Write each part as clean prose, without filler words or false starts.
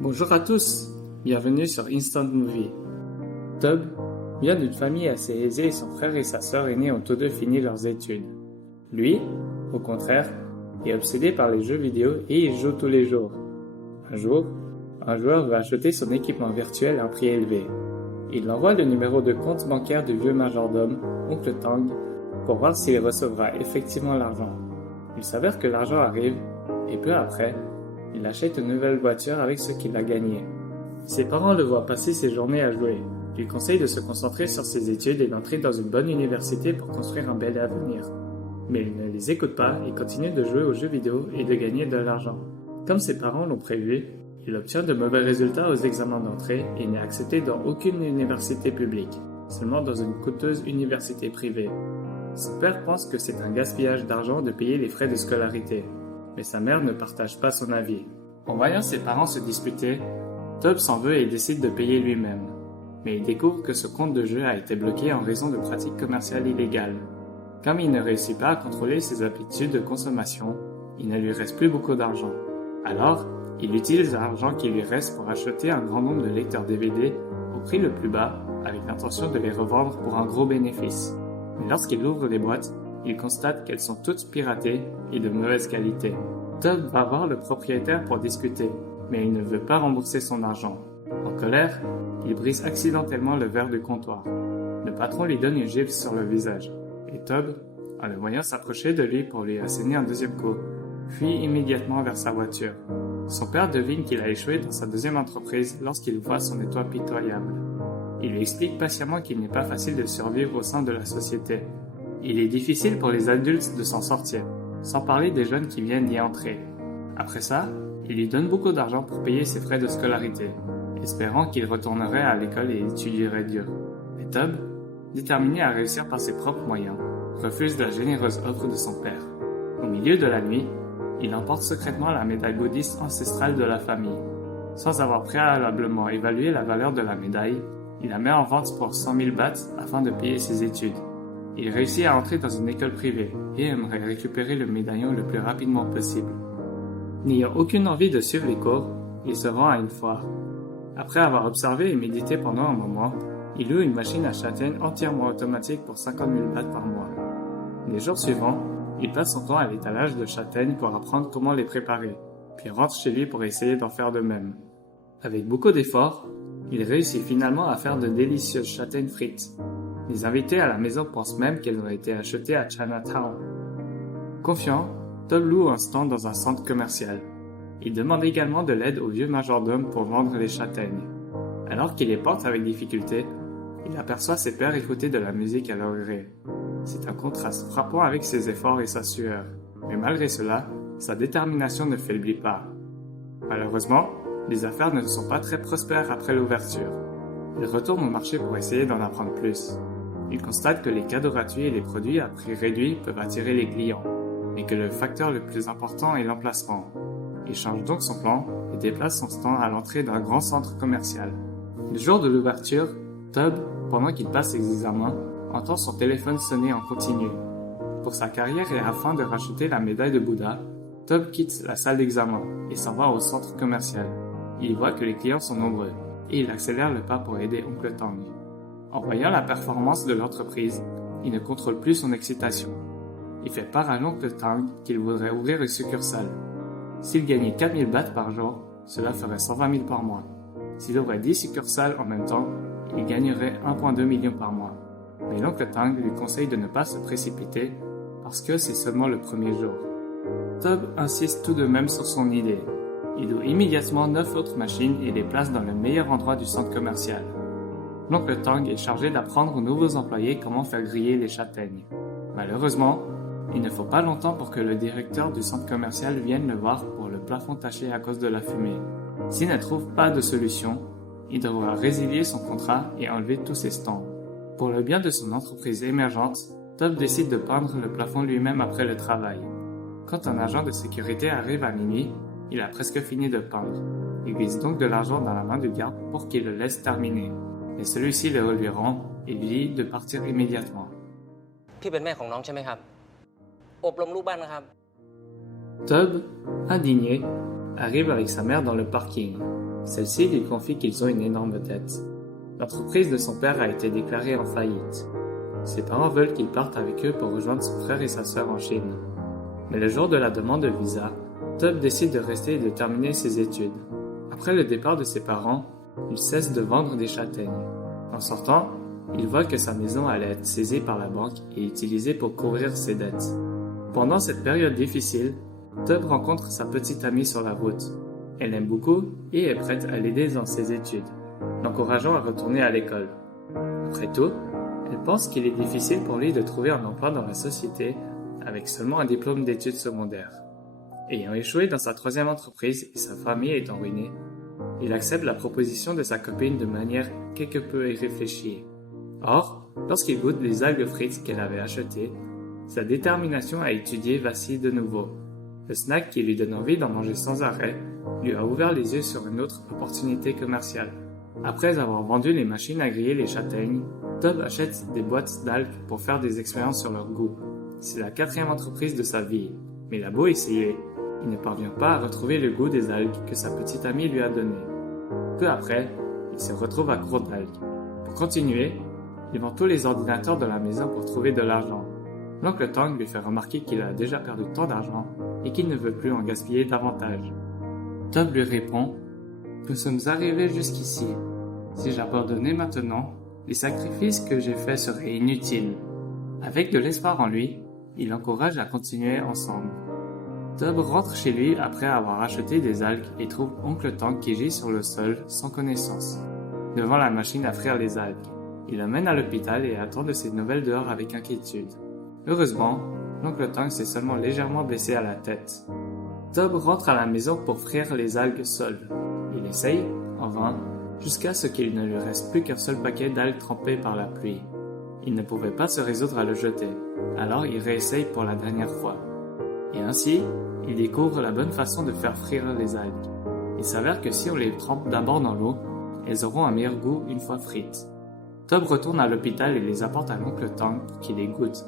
Bonjour à tous, bienvenue sur Instant Movie. Tob vient d'une famille assez aisée et son frère et sa sœur aînée ont tous deux fini leurs études. Lui, au contraire, est obsédé par les jeux vidéo et il joue tous les jours. Un jour, un joueur veut acheter son équipement virtuel à un prix élevé. Il envoie le numéro de compte bancaire du vieux majordome, Oncle Tang, pour voir s'il recevra effectivement l'argent. Il s'avère que l'argent arrive, et peu après, il achète une nouvelle voiture avec ce qu'il a gagné. Ses parents le voient passer ses journées à jouer. Ils conseillent de se concentrer sur ses études et d'entrer dans une bonne université pour construire un bel avenir. Mais il ne les écoute pas et continue de jouer aux jeux vidéo et de gagner de l'argent. Comme ses parents l'ont prévu, il obtient de mauvais résultats aux examens d'entrée et n'est accepté dans aucune université publique, seulement dans une coûteuse université privée. Son père pense que c'est un gaspillage d'argent de payer les frais de scolarité, mais sa mère ne partage pas son avis. En voyant ses parents se disputer, Tob s'en veut et décide de payer lui-même. Mais il découvre que ce compte de jeu a été bloqué en raison de pratiques commerciales illégales. Comme il ne réussit pas à contrôler ses habitudes de consommation, il ne lui reste plus beaucoup d'argent. Alors, il utilise l'argent qui lui reste pour acheter un grand nombre de lecteurs DVD au prix le plus bas, avec l'intention de les revendre pour un gros bénéfice. Mais lorsqu'il ouvre les boîtes, il constate qu'elles sont toutes piratées et de mauvaise qualité. Tob va voir le propriétaire pour discuter, mais il ne veut pas rembourser son argent. En colère, il brise accidentellement le verre du comptoir. Le patron lui donne une gifle sur le visage, et Tob, en le voyant s'approcher de lui pour lui asséner un deuxième coup, fuit immédiatement vers sa voiture. Son père devine qu'il a échoué dans sa deuxième entreprise lorsqu'il voit son étoile pitoyable. Il lui explique patiemment qu'il n'est pas facile de survivre au sein de la société. Il est difficile pour les adultes de s'en sortir, sans parler des jeunes qui viennent d'y entrer. Après ça, il lui donne beaucoup d'argent pour payer ses frais de scolarité, espérant qu'il retournerait à l'école et étudierait dur. Mais Tob, déterminé à réussir par ses propres moyens, refuse la généreuse offre de son père. Au milieu de la nuit, il emporte secrètement la médaille bouddhiste ancestrale de la famille. Sans avoir préalablement évalué la valeur de la médaille, il la met en vente pour 100 000 bahts afin de payer ses études. Il réussit à entrer dans une école privée et aimerait récupérer le médaillon le plus rapidement possible. N'ayant aucune envie de suivre les cours, il se rend à une foire. Après avoir observé et médité pendant un moment, il loue une machine à châtaignes entièrement automatique pour 50 000 bahts par mois. Les jours suivants, il passe son temps à l'étalage de châtaignes pour apprendre comment les préparer, puis rentre chez lui pour essayer d'en faire de même. Avec beaucoup d'efforts, il réussit finalement à faire de délicieuses châtaignes frites. Les invités à la maison pensent même qu'elles ont été achetées à Chinatown. Confiant, Tob loue un stand dans un centre commercial. Il demande également de l'aide au vieux majordome pour vendre les châtaignes. Alors qu'il les porte avec difficulté, il aperçoit ses pères écouter de la musique à leur gré. C'est un contraste frappant avec ses efforts et sa sueur. Mais malgré cela, sa détermination ne faiblit pas. Malheureusement, les affaires ne sont pas très prospères après l'ouverture. Il retourne au marché pour essayer d'en apprendre plus. Il constate que les cadeaux gratuits et les produits à prix réduit peuvent attirer les clients, mais que le facteur le plus important est l'emplacement. Il change donc son plan et déplace son stand à l'entrée d'un grand centre commercial. Le jour de l'ouverture, Tob, pendant qu'il passe ses examens, entend son téléphone sonner en continu. Pour sa carrière et afin de racheter la médaille de Bouddha, Tob quitte la salle d'examen et s'en va au centre commercial. Il voit que les clients sont nombreux et il accélère le pas pour aider Oncle Tang. En voyant la performance de l'entreprise, il ne contrôle plus son excitation. Il fait part à l'oncle Tang qu'il voudrait ouvrir une succursale. S'il gagnait 4000 bahts par jour, cela ferait 120 000 par mois. S'il ouvrait 10 succursales en même temps, il gagnerait 1,2 million par mois. Mais l'oncle Tang lui conseille de ne pas se précipiter parce que c'est seulement le premier jour. Tob insiste tout de même sur son idée. Il loue immédiatement 9 autres machines et les place dans le meilleur endroit du centre commercial. L'oncle Tang est chargé d'apprendre aux nouveaux employés comment faire griller les châtaignes. Malheureusement, il ne faut pas longtemps pour que le directeur du centre commercial vienne le voir pour le plafond taché à cause de la fumée. S'il ne trouve pas de solution, il devra résilier son contrat et enlever tous ses stands. Pour le bien de son entreprise émergente, Tob décide de peindre le plafond lui-même après le travail. Quand un agent de sécurité arrive à minuit, il a presque fini de peindre. Il glisse donc de l'argent dans la main du garde pour qu'il le laisse terminer. Mais celui-ci le lui rend et lui dit de partir immédiatement. พี่เป็นแม่ของน้องใช่ไหมครับอบรมลูกบ้านนะครับ Tob, indigné, arrive avec sa mère dans le parking. Celle-ci lui confie qu'ils ont une énorme dette. L'entreprise de son père a été déclarée en faillite. Ses parents veulent qu'il parte avec eux pour rejoindre son frère et sa sœur en Chine. Mais le jour de la demande de visa, Tob décide de rester et de terminer ses études. Après le départ de ses parents, il cesse de vendre des châtaignes. En sortant, il voit que sa maison allait être saisie par la banque et utilisée pour couvrir ses dettes. Pendant cette période difficile, Tob rencontre sa petite amie sur la route. Elle l'aime beaucoup et est prête à l'aider dans ses études, l'encourageant à retourner à l'école. Après tout, elle pense qu'il est difficile pour lui de trouver un emploi dans la société avec seulement un diplôme d'études secondaires. Ayant échoué dans sa troisième entreprise et sa famille étant ruinée, il accepte la proposition de sa copine de manière quelque peu irréfléchie. Or, lorsqu'il goûte les algues frites qu'elle avait achetées, sa détermination à étudier vacille de nouveau. Le snack qui lui donne envie d'en manger sans arrêt lui a ouvert les yeux sur une autre opportunité commerciale. Après avoir vendu les machines à griller les châtaignes, Tob achète des boîtes d'algues pour faire des expériences sur leur goût. C'est la quatrième entreprise de sa vie, mais il a beau essayer, il ne parvient pas à retrouver le goût des algues que sa petite amie lui a donné. Peu après, il se retrouve à court d'algues. Pour continuer, il vend tous les ordinateurs de la maison pour trouver de l'argent. L'oncle Tang lui fait remarquer qu'il a déjà perdu tant d'argent et qu'il ne veut plus en gaspiller davantage. Tob lui répond « Nous sommes arrivés jusqu'ici. Si j'abandonnais maintenant, les sacrifices que j'ai faits seraient inutiles. » Avec de l'espoir en lui, il l'encourage à continuer ensemble. Tob rentre chez lui après avoir acheté des algues et trouve oncle Tang qui gît sur le sol sans connaissance, devant la machine à frire les algues. Il l'emmène à l'hôpital et attend de ses nouvelles dehors avec inquiétude. Heureusement, l'oncle Tang s'est seulement légèrement blessé à la tête. Tob rentre à la maison pour frire les algues seul. Il essaye, en vain, jusqu'à ce qu'il ne lui reste plus qu'un seul paquet d'algues trempées par la pluie. Il ne pouvait pas se résoudre à le jeter, alors il réessaye pour la dernière fois. Et ainsi, il découvre la bonne façon de faire frire les algues. Il s'avère que si on les trempe d'abord dans l'eau, elles auront un meilleur goût une fois frites. Tob retourne à l'hôpital et les apporte à l'oncle Tang pour qu'il les goûte.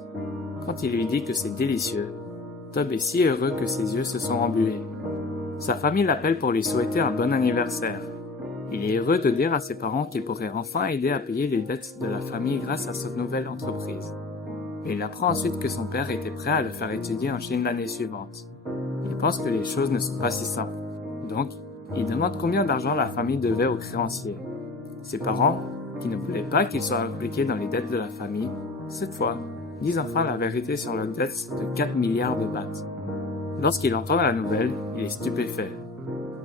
Quand il lui dit que c'est délicieux, Tob est si heureux que ses yeux se sont embués. Sa famille l'appelle pour lui souhaiter un bon anniversaire. Il est heureux de dire à ses parents qu'il pourrait enfin aider à payer les dettes de la famille grâce à cette nouvelle entreprise. Mais il apprend ensuite que son père était prêt à le faire étudier en Chine l'année suivante. Il pense que les choses ne sont pas si simples. Donc, il demande combien d'argent la famille devait aux créanciers. Ses parents, qui ne voulaient pas qu'il soit impliqué dans les dettes de la famille, cette fois, disent enfin la vérité sur leurs dettes de 4 milliards de bahts. Lorsqu'il entend la nouvelle, il est stupéfait.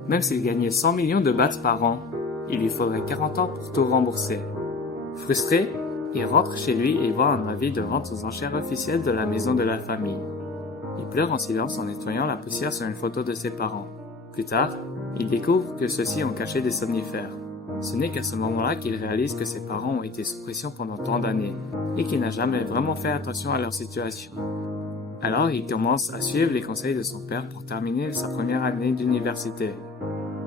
Même s'il gagnait 100 millions de bahts par an, il lui faudrait 40 ans pour tout rembourser. Frustré, il rentre chez lui et voit un avis de vente aux enchères officielles de la maison de la famille. Il pleure en silence en nettoyant la poussière sur une photo de ses parents. Plus tard, il découvre que ceux-ci ont caché des somnifères. Ce n'est qu'à ce moment-là qu'il réalise que ses parents ont été sous pression pendant tant d'années et qu'il n'a jamais vraiment fait attention à leur situation. Alors il commence à suivre les conseils de son père pour terminer sa première année d'université.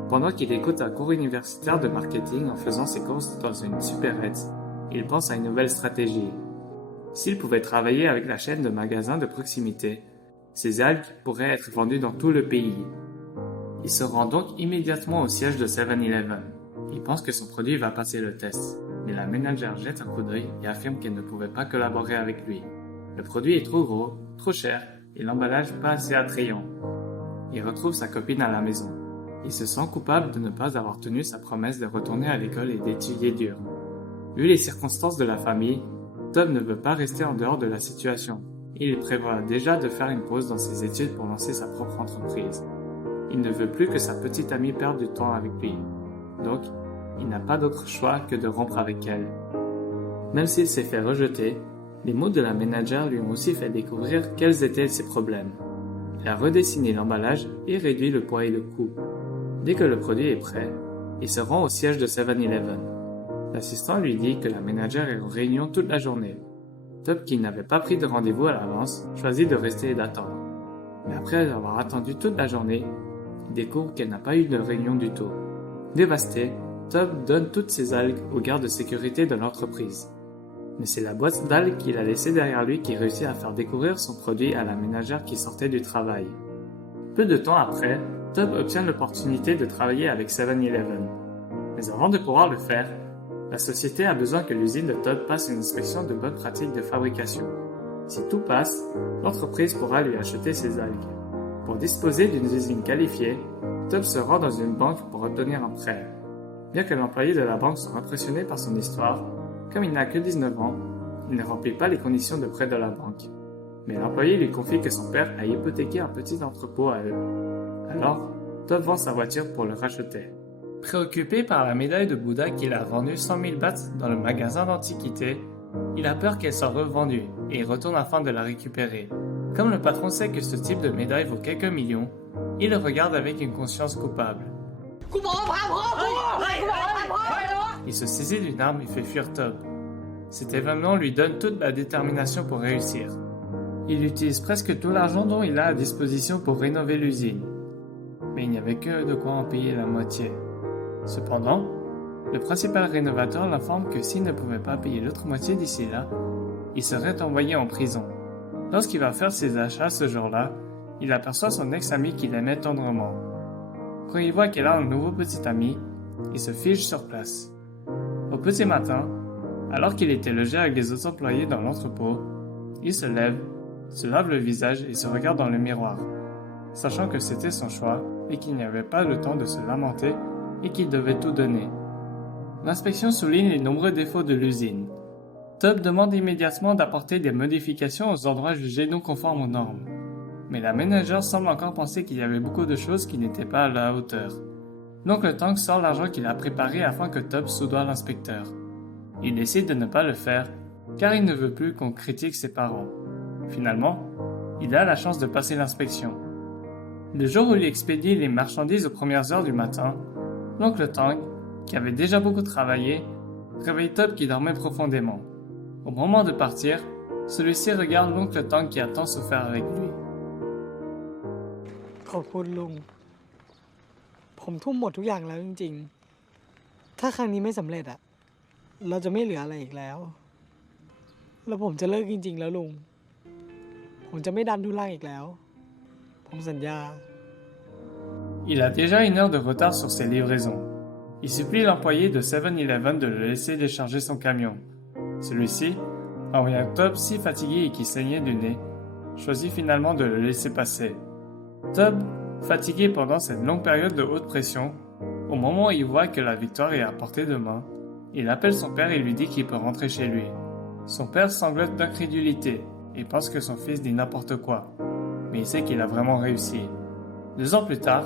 Pendant qu'il écoute un cours universitaire de marketing en faisant ses courses dans une supérette, il pense à une nouvelle stratégie. S'il pouvait travailler avec la chaîne de magasins de proximité, ces algues pourraient être vendues dans tout le pays. Il se rend donc immédiatement au siège de 7-Eleven. Il pense que son produit va passer le test, mais la ménagère jette un coup d'œil et affirme qu'elle ne pouvait pas collaborer avec lui. Le produit est trop gros, trop cher et l'emballage pas assez attrayant. Il retrouve sa copine à la maison. Il se sent coupable de ne pas avoir tenu sa promesse de retourner à l'école et d'étudier dur. Vu les circonstances de la famille, Tob ne veut pas rester en dehors de la situation. Il prévoit déjà de faire une pause dans ses études pour lancer sa propre entreprise. Il ne veut plus que sa petite amie perde du temps avec lui. Donc, il n'a pas d'autre choix que de rompre avec elle. Même s'il s'est fait rejeter, les mots de la ménagère lui ont aussi fait découvrir quels étaient ses problèmes. Elle a redessiné l'emballage et réduit le poids et le coût. Dès que le produit est prêt, il se rend au siège de 7-Eleven. L'assistant lui dit que la ménagère est en réunion toute la journée. Tob, qui n'avait pas pris de rendez-vous à l'avance, choisit de rester et d'attendre. Mais après avoir attendu toute la journée, il découvre qu'elle n'a pas eu de réunion du tout. Dévasté, Tob donne toutes ses algues aux gardes de sécurité de l'entreprise. Mais c'est la boîte d'algues qu'il a laissée derrière lui qui réussit à faire découvrir son produit à la ménagère qui sortait du travail. Peu de temps après, Tob obtient l'opportunité de travailler avec 7-Eleven. Mais avant de pouvoir le faire, la société a besoin que l'usine de Tob passe une inspection de bonnes pratiques de fabrication. Si tout passe, l'entreprise pourra lui acheter ses algues. Pour disposer d'une usine qualifiée, Tob se rend dans une banque pour obtenir un prêt. Bien que l'employé de la banque soit impressionné par son histoire, comme il n'a que 19 ans, il ne remplit pas les conditions de prêt de la banque. Mais l'employé lui confie que son père a hypothéqué un petit entrepôt à eux. Alors, Tob vend sa voiture pour le racheter. Préoccupé par la médaille de Bouddha qu'il a vendue 100 000 bahts dans le magasin d'antiquités, il a peur qu'elle soit revendue et il retourne afin de la récupérer. Comme le patron sait que ce type de médaille vaut quelques millions, il le regarde avec une conscience coupable. Il se saisit d'une arme et fait fuir Tob. Cet événement lui donne toute la détermination pour réussir. Il utilise presque tout l'argent dont il a à disposition pour rénover l'usine. Mais il n'y avait que de quoi en payer la moitié. Cependant, le principal rénovateur l'informe que s'il ne pouvait pas payer l'autre moitié d'ici là, il serait envoyé en prison. Lorsqu'il va faire ses achats ce jour-là, il aperçoit son ex-ami qu'il aimait tendrement. Quand il voit qu'elle a un nouveau petit ami, il se fige sur place. Au petit matin, alors qu'il était logé avec les autres employés dans l'entrepôt, il se lève, se lave le visage et se regarde dans le miroir, sachant que c'était son choix et qu'il n'y avait pas le temps de se lamenter et qu'il devait tout donner. L'inspection souligne les nombreux défauts de l'usine. Tob demande immédiatement d'apporter des modifications aux endroits jugés non conformes aux normes. Mais la manager semble encore penser qu'il y avait beaucoup de choses qui n'étaient pas à la hauteur. Donc le Tank sort l'argent qu'il a préparé afin que Tob soudoie l'inspecteur. Il décide de ne pas le faire, car il ne veut plus qu'on critique ses parents. Finalement, il a la chance de passer l'inspection. Le jour où il expédie les marchandises aux premières heures du matin, l'oncle Tang, qui avait déjà beaucoup travaillé, réveille Tob qui dormait profondément. Au moment de partir, celui-ci regarde l'oncle Tang qui a tant souffert avec lui. ขอบคุณลุงผมทุ่มหมดทุกอย่างแล้วจริงๆถ้าครั้งนี้ไม่สำเร็จอะเราจะไม่เหลืออะไรอีกแล้วแล้วผมจะเลิกจริงๆแล้วลุงผมจะไม่ดันทุลังอีกแล้วผมสัญญา Il a déjà 1 heure de retard sur ses livraisons. Il supplie l'employé de 7-Eleven de le laisser décharger son camion. Celui-ci, en voyant Tob si fatigué et qui saignait du nez, choisit finalement de le laisser passer. Tob, fatigué pendant cette longue période de haute pression, au moment où il voit que la victoire est à portée de main, il appelle son père et lui dit qu'il peut rentrer chez lui. Son père sanglote d'incrédulité et pense que son fils dit n'importe quoi, mais il sait qu'il a vraiment réussi. 2 ans plus tard,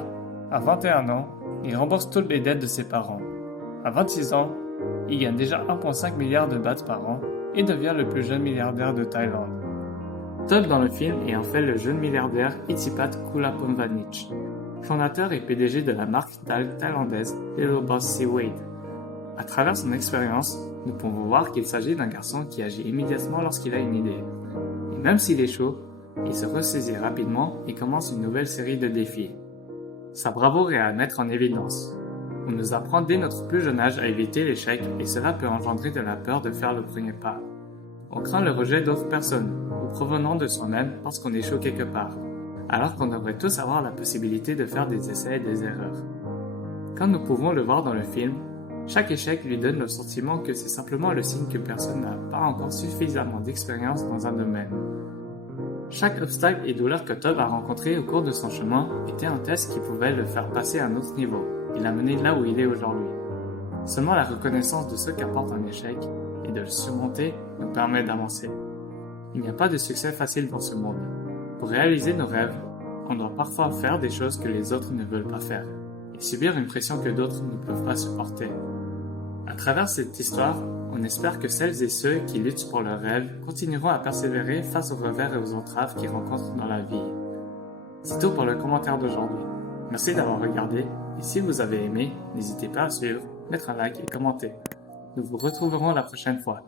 à 21 ans, il rembourse toutes les dettes de ses parents. À 26 ans, il gagne déjà 1,5 milliard de bahts par an et devient le plus jeune milliardaire de Thaïlande. Tob dans le film est en fait le jeune milliardaire Itipat Kulapomvanich, fondateur et PDG de la marque d'algues thaïlandaise Little Boss Seaweed. À travers son expérience, nous pouvons voir qu'il s'agit d'un garçon qui agit immédiatement lorsqu'il a une idée. Et même s'il échoue, il se ressaisit rapidement et commence une nouvelle série de défis. Sa bravoure est à mettre en évidence. On nous apprend dès notre plus jeune âge à éviter l'échec et cela peut engendrer de la peur de faire le premier pas. On craint le rejet d'autres personnes ou provenant de soi-même parce qu'on échoue quelque part, alors qu'on devrait tous avoir la possibilité de faire des essais et des erreurs. Comme nous pouvons le voir dans le film, chaque échec lui donne le sentiment que c'est simplement le signe que personne n'a pas encore suffisamment d'expérience dans un domaine. Chaque obstacle et douleur que Tob a rencontré au cours de son chemin était un test qui pouvait le faire passer à un autre niveau et l'amener là où il est aujourd'hui. Seulement la reconnaissance de ce qu'apporte un échec et de le surmonter nous permet d'avancer. Il n'y a pas de succès facile dans ce monde. Pour réaliser nos rêves, on doit parfois faire des choses que les autres ne veulent pas faire et subir une pression que d'autres ne peuvent pas supporter. À travers cette histoire, on espère que celles et ceux qui luttent pour leurs rêves continueront à persévérer face aux revers et aux entraves qu'ils rencontrent dans la vie. C'est tout pour le commentaire d'aujourd'hui. Merci d'avoir regardé et si vous avez aimé, n'hésitez pas à suivre, mettre un like et commenter. Nous vous retrouverons la prochaine fois.